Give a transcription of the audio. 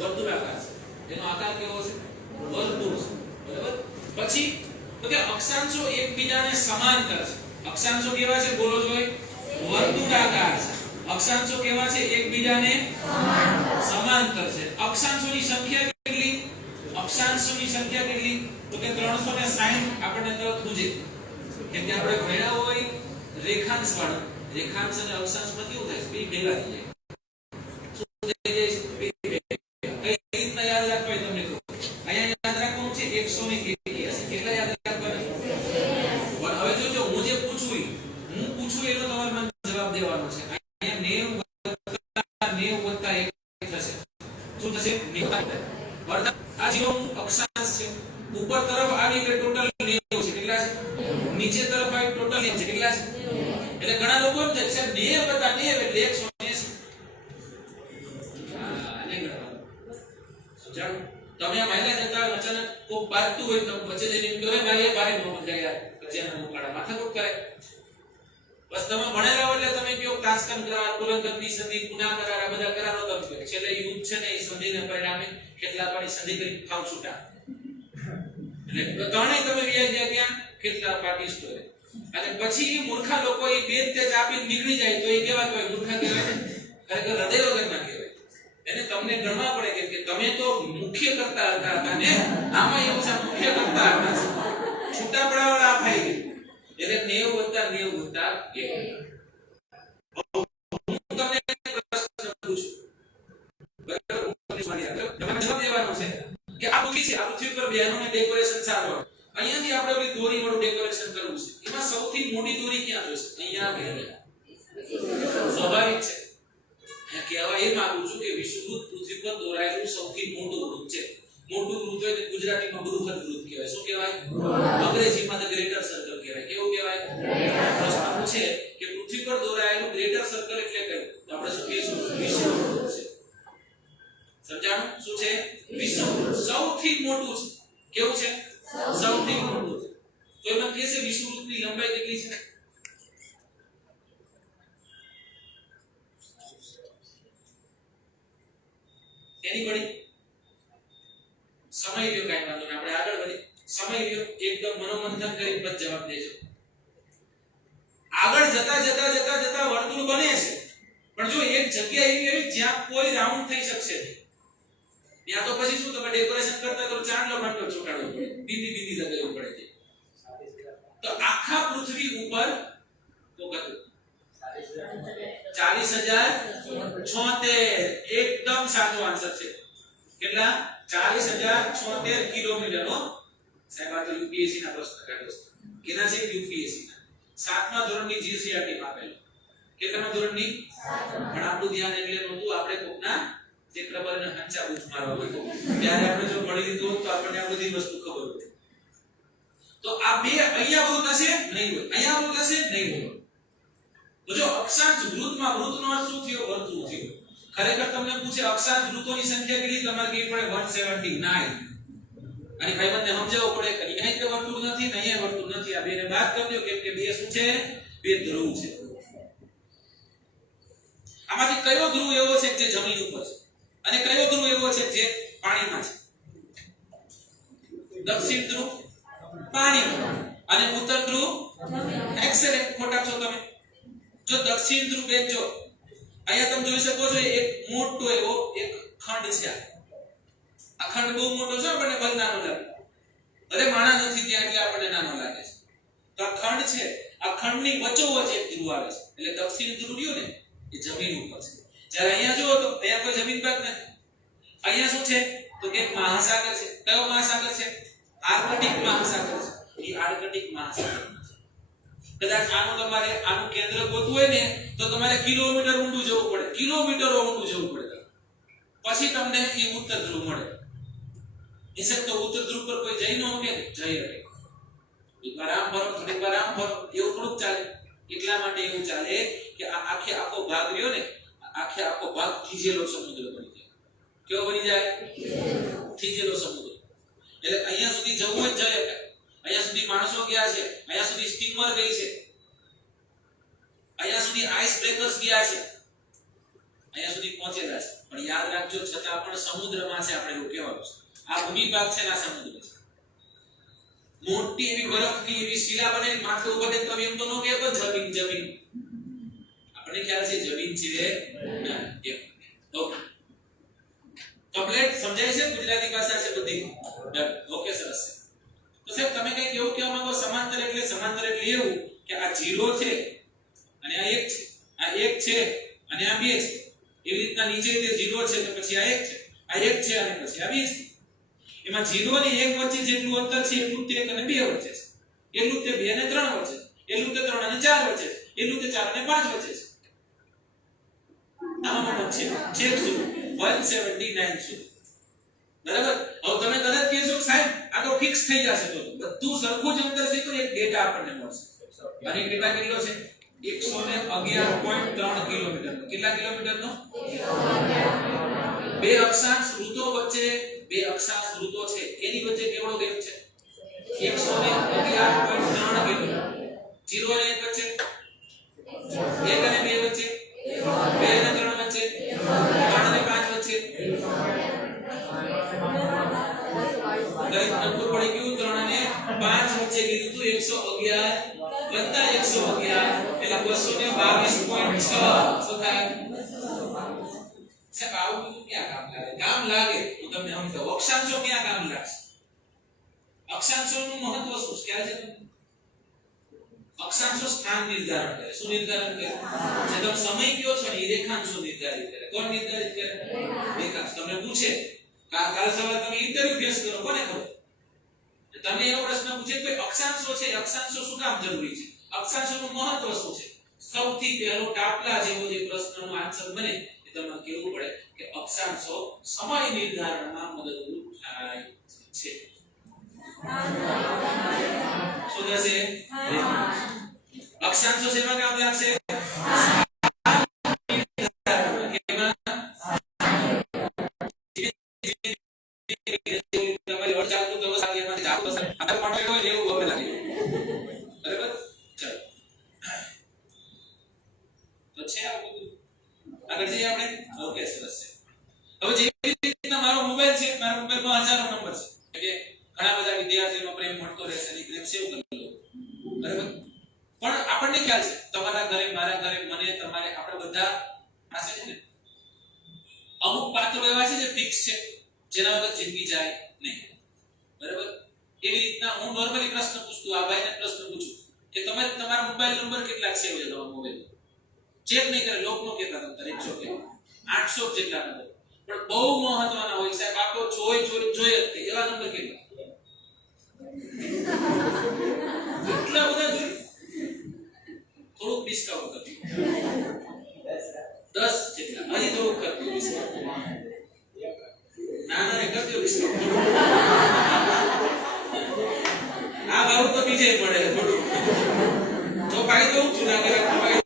વર્તુળાકાર છે, તેનો આકાર કેવો છે? વર્તુળ છે, બરાબર. પછી તો કે અક્ષાંશો એકબીજાને સમાંતર છે. અક્ષાંશો કેવા છે? બોલો જોઈ. વર્તુળાકાર છે. અક્ષાંશો કેવા છે? એકબીજાને સમાંતર છે. અક્ષાંશોની સંખ્યા કેટલી? અક્ષાંશોની સંખ્યા કેટલી? તો કે 360 આપણને તરત પૂછે. કેમ કે આપણે ભણ્યા હોય રેખાંશ વાળા, રેખાંશ અને અક્ષાંશમાં કેવું થાય? બે ભેગા થઈ જાય. શું થઈ જાય? બે ભેગા. કઈ રીતના યાદ રાખવા હોય તમને કહું. અહીંયા યાદ રાખવાનું છે 181. કેટલા યાદ રાખવાના? હવે જોજો, હું જે પૂછું એનો તમારે મને જવાબ દેવાનો છે. અહીંયા 90 + 1 થશે. શું થશે? 90. અર્থাત આ જેવો અક્ષાંશ છે. ઉપર તરફ આવી કે ટોટલ 90 છે. કેટલા છે? નીચે તરફ આવી ટોટલ 90 છે. કેટલા છે? એટલે ઘણા લોકો એમ કહે છે 90 + 90 એટલે 180. આને ગણવાનું. સમજાણું? તમે આ માયલા જતા અચાનક કોઈ બાજતું હોય તો વચ્ચે જઈને એમ કહે ભાઈ બારે નો મજા યાર કજિયાના મુકાડા માથાકૂટ કરે. બસ તમે ભણેલા હો એટલે તમે કયો ક્લાસકન કરાર, પુરંદરની સંધિ, પુના કરાર આ બધા કરારો તમે કહો. છેલ્લે યુદ્ધ છે ને એ સંધિને પરિણામે કેટલા પાણી સંધિ કરી ખાવ છૂટા. એટલે ત્રણેય તમે વ્યાજ ગયા ત્યાં કેટલા પાર્ટી સ્ટોરે. અને પછી મૂર્ખા લોકો એ બે તેજ આપીને નીકળી જાય તો એ કેવા કહેવાય? મૂર્ખા કહેવાય. ખરેખર હૃદય વગરના કહેવાય. એને તમને ગણવા પડે કે તમે તો મુખ્ય કરતા હતા ને આમાં એવું છે મુખ્ય કરતા હતા. છૂટા પડાવાળા આફાઈ ગઈ. એટલે 90 + 90 + 1. હું તમને એક પ્રશ્ન પૂછું. બરાબર? તમે જવાબ દેવાનો છે કે આ પૃથ્વી છે, આ પૃથ્વી પર બહેનોને ડેકોરેશન સારું હોય. અહીંયાથી આપણે ઓલી દોરી વાળું ડેકોરેશન કરવું છે. એમાં સૌથી મોટી દોરી ક્યાં જોઈશે? અહીંયા કે અહીંયા? સ્વાભાવિક છે. હું કહેવા એ માંગુ છું કે વિષુવવૃત્ત પૃથ્વી પર દોરાયેલું સૌથી મોટું વૃત્ત છે. મોટું વૃત્ત હોય તો ગુજરાતીમાં બૃહદ વૃત્ત કહેવાય. શું કહેવાય? અંગ્રેજીમાં ધ ગ્રેટર સર્કલ કહેવાય. કેવું કહેવાય? પ્રશ્ન પૂછે કે પૃથ્વી પર દોરાયેલું ગ્રેટર સર્કલ એટલે કયું? તો આપણે શું કહીશું? વિષુવવૃત્ત છે. સમજાણું? શું છે? વિષુવવૃત્ત સૌથી મોટું છે. કેવું છે? સૌથી મોટું છે. તો એમાં કહે છે વિષુવવૃત્તની લંબાઈ કેટલી છે? એની પડી સમય લ્યો, કાઈ વાંધો નહીં, આપણે આગળ વધી. સમય લ્યો, એકદમ મનોમંથન કરી પછી જવાબ દેજો. આગળ જતા વર્તુળ બને છે, પણ જો એક જગ્યા એવી જ્યાં કોઈ રાઉન્ડ થઈ શકશે ત્યાં તો પછી શું તમે ડેકોરેશન કરતા તો ચાંદલો માંડલો ચોટાડવો પડે, બીંદી લગાવવું પડે છે. તો આખા પૃથ્વી ઉપર તો કતું 40,076 એકદમ સાચો આન્સર છે. કેટલા? 40,076 કિલોમીટર. નો સાહેબ આ તો યુપીએસસી ના પ્રશ્ન કાઢ્યો છે. કેના છે? યુપીએસસી ના 7મા ધોરણની જીસીઆરટી માં આપેલો. કેટલામા ધોરણની? પણ આપણું ધ્યાન એટલે નહોતું, આપણે કોકના જે પ્રબળને હંચા બૂચ મારવા હતો ત્યારે આપણે જો ભણી લીધું તો આપણને આ બધી વસ્તુ ખબર હોય. તો આ બે અહીંયા વૃત્ત હશે નહીં હોય, અહીંયા વૃત્ત હશે નહીં હોય. તો જો અક્ષાંશ વૃત્તમાં વૃત્તનો અર્થ શું થયો? વર્તુળ થયો. ખરેખર તમને પૂછે અક્ષાંશ વૃત્તોની સંખ્યા કેટલી? તમારે કેવી પડે? 179. અને ભાઈબંધને સમજાવવું પડે કે અહીંયા કે વર્તુળ નથી ને અહીંયા વર્તુળ નથી. આ બેને બાદ કરી દો કેમ કે બે શું છે? બે ધ્રુવ છે. આમાંથી કયો ધ્રુવ એવો છે જે જમીન ઉપર છે અને કયો ધ્રુવ એવો છે જે પાણીમાં છે? દક્ષિણ ધ્રુવ પાણીમાં અને ઉત્તર ધ્રુવ એક્સેલેન્ટ. ખોટા છો તમે. જો દક્ષિણ ધ્રુવ બેન જો અહીંયા તમે જોઈ શકો છો એક મોટો એવો એક ખંડ છે. આ ખંડ બહુ મોટો છે, આપણને ભલે નાનો લાગે. ભલે માણા નથી ત્યાં એટલે આપણને નાનો લાગે છે. તો આ ખંડ છે, આ ખંડની વચ્ચોવચ એક ધ્રુવ આવે છે. એટલે દક્ષિણ ધ્રુવ રહ્યો ને એ જમીન ઉપર છે. જ્યારે અહીંયા જુઓ તો અહીંયા કોઈ જમીન ભાગ નથી. અહીંયા શું છે? તો કે મહાસાગર છે. કયો મહાસાગર છે? આર્કટિક મહાસાગર છે. એ આર્કટિક મહાસાગર છે. કદાચ તમારે આનું કેન્દ્ર ગોતવું હોય ને તો તમારે કિલોમીટર ઊંડું જવું પડે, કિલોમીટરો ઊંડું જવું પડે, પછી તમને એ ઉત્તર ધ્રુવ મળે. નિશ્ચિત તો ઉત્તર ધ્રુવ પર કોઈ જઈ ન શકે, જઈ શકે. એકવાર આમ ભરો, થોડીવાર આમ ભરો, એવું થોડુંક ચાલે. એટલા માટે એવું ચાલે કે આ આખો ભાગ રહ્યો ને, આખો ભાગ થીજેલો સમુદ્ર બની જાય. કેવો બની જાય? થીજેલો સમુદ્ર. એટલે અહીંયા સુધી જવું જ જાય. અહીંયા સુધી માણસો ગયા છે, અહીંયા સુધી સ્ટીમર ગઈ છે, અહીંયા સુધી આઈસ બ્રેકર્સ ગયા છે, અહીંયા સુધી પહોંચેલા છે. પણ યાદ રાખજો છતાં પણ સમુદ્રમાં છે આપણે એવું કહેવાનું છે આ ભૂમિભાગ છે ને આ સમુદ્ર છે મોટી એવી બરફની એવી શિલા બનેલી માથે ઉપર ને તમે એમ તો ન કહે પણ જમીન આપણે ખ્યાલ છે જમીન છે ના એમ ઓકે કમ્પ્લીટ સમજાય છે ગુજરાતી ભાષા છે બધી ઓકે સરસ છે તો સાહેબ તમે કઈ કેવું કહેવા માંગો સમાંતર એટલે એવું કે આ 0 છે અને આ 1 છે આ 1 છે અને આ 2 છે એવી રીતના નીચે તે 0 છે તો પછી આ 1 છે આ 1 છે અને પછી આ 2 છે એમાં 0 અને 1 વચ્ચે જેટલું અંતર છે એટલું તે 1 અને 2 વચ્ચે છે એટલું તે 2 અને 3 વચ્ચે છે એટલું તે 3 અને 4 વચ્ચે છે એટલું તે 4 અને 5 વચ્ચે છે આમાં છે છેક સુધી 179 સુધી બરાબર હવે તમે તરત કહેશો કે સાહેબ આ તો ફિક્સ થઈ જશે તો બધું સરખું જ અંતર છે તો એક ડેટા આપણને મળશે અને ડેટા કેટલો છે 111.3 કિલોમીટર કેટલા કિલોમીટરનો બે અક્ષાંશ વૃત્તો વચ્ચે બે અક્ષાંશ વૃત્તો છે એની વચ્ચે કેવડો ગેપ છે 111.3 કિલોમીટર 0 અને 1 વચ્ચે 1 અને 2 વચ્ચે 2 અને 3 વચ્ચે 3 અને 5 વચ્ચે ગણિત નંબર પડી ગયું 3 અને 5 વચ્ચે કીધું તું 111 વત્તા 111 એટલે 222.6 શું થાય સાહેબ આવું બધું ક્યાં કામ લાગે હું તમને સમજાવું અક્ષાંશો ક્યાં કામ લાગશે અક્ષાંશોનું મહત્વ શું છે ખ્યાલ છે તમને અક્ષાંશો સ્થાન નિર્ધારણ કરે શું નિર્ધારણ કરે જે તમે સમય કયો છો ને એ રેખાંશો નિર્ધારિત કરે કોણ નિર્ધારિત કરે રેખાંશ તમને પૂછે કાલ સવારે તમે ઇન્ટરવ્યુ ફેસ કરો કોને ખબર તમને એવો પ્રશ્ન પૂછે કે અક્ષાંશો છે અક્ષાંશો શું કામ જરૂરી છે અક્ષાંશોનું મહત્વ શું છે સૌથી પહેલો ટાપલા જેવો જે પ્રશ્નનો આન્સર બને એ તમને કહેવું પડે કે અક્ષાંશો સમય નિર્ધારણમાં મદદરૂપ થાય છે શું થશે અક્ષાંશો સેવા કામ લાગશે આગળ જઈએ આપણે ઓકે સરસ છે હવે જેવી રીતના મારો મોબાઈલ છે મારા મોબાઈલમાં હજારો નંબર છે કે ઘણા બધા વિદ્યાર્થીઓનો પ્રેમ મળતો રહેશે ને પ્રેમ સેવ કરી લો બરાબર પણ આપણને ખ્યાલ છે તમારા ઘરે મારા ઘરે મને તમારે આપણે બધા પાસે છે ને અમુક પાત્રો એવા છે જે ફિક્સ છે જેના વગર જિંદગી જાય નહીં બરાબર એવી રીતના હું નોર્મલી પ્રશ્ન પૂછતો આ ભાઈને પ્રશ્ન પૂછું કે તમે તમારા મોબાઈલ નંબર કેટલા સેવ છે તમારા મોબાઈલ ચેક નહીં કરે લોકનો કેટલા નંબર 800 જેટલા નંબર પણ બહુ મહત્વના હોય સાહેબ આપો જોઈ એવા નંબર કેટલા કેટલા બધા જોઈ થોડુંક ડિસ્કાઉન્ટ કરજો 10 જેટલા હજી થોડુંક કરજો ડિસ્કાઉન્ટ ના કરજો ડિસ્કાઉન્ટ